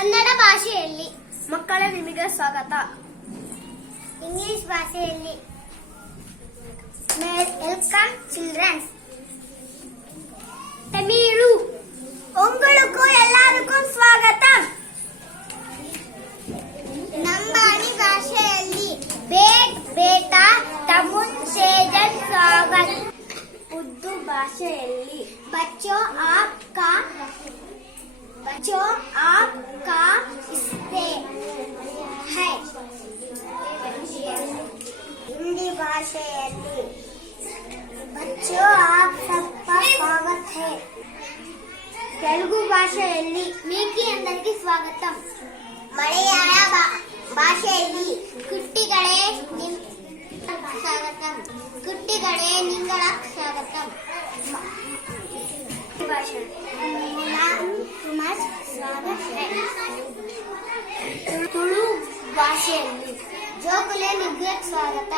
ಕನ್ನಡ ಭಾಷೆಯಲ್ಲಿ ಮಕ್ಕಳ ನಿಮಗೆ ಸ್ವಾಗತ ಇಂಗ್ಲಿಷ್ ಭಾಷೆಯಲ್ಲಿ ವೆಲ್ಕಮ್ ಚಿಲ್ಡ್ರನ್ಸ್ ತಮಿಳು ಉಂಗಳಕ್ಕೂ ಎಲ್ಲರಿಗೂ ಸ್ವಾಗತ ನಂಬಾಣಿ ಭಾಷೆಯಲ್ಲಿ ಬೇಗ್ ಬೇಟ ತಮುನ್ ಸೇಜನ್ ಸ್ವಾಗತ ಉರ್ದು ಭಾಷೆಯಲ್ಲಿ ಬಚ್ಚೋ ಆಪ್ ಕಾ ಬಚ್ಚೋ ಆಪ್ ಭಾಷೆಯಲ್ಲಿ ಬಚ್ಚೋ ಆಪ್ ಸಬ್ಕಾ ಸ್ವಾಗತ್ ಹೇ ತೆಲುಗು ಭಾಷೆಯಲ್ಲಿ ಮೀಕಿ ಅಂದರಿಗೆ ಸ್ವಾಗತಂ ಮಲಯಾಳ ಭಾಷೆಯಲ್ಲಿ ಕುಟ್ಟಿಗಳೇ ನಿಮ್ ಸ್ವಾಗತಂ ಕುಟ್ಟಿಗಳೇ ನಿಂಗಳ ಸ್ವಾಗತಂ ಭಾಷೆ ಸ್ವಾಗತ ತುಳು ಭಾಷೆಯಲ್ಲಿ ಜೋಕುಲೆ ನಿಮ್ಗೆ ಸ್ವಾಗತ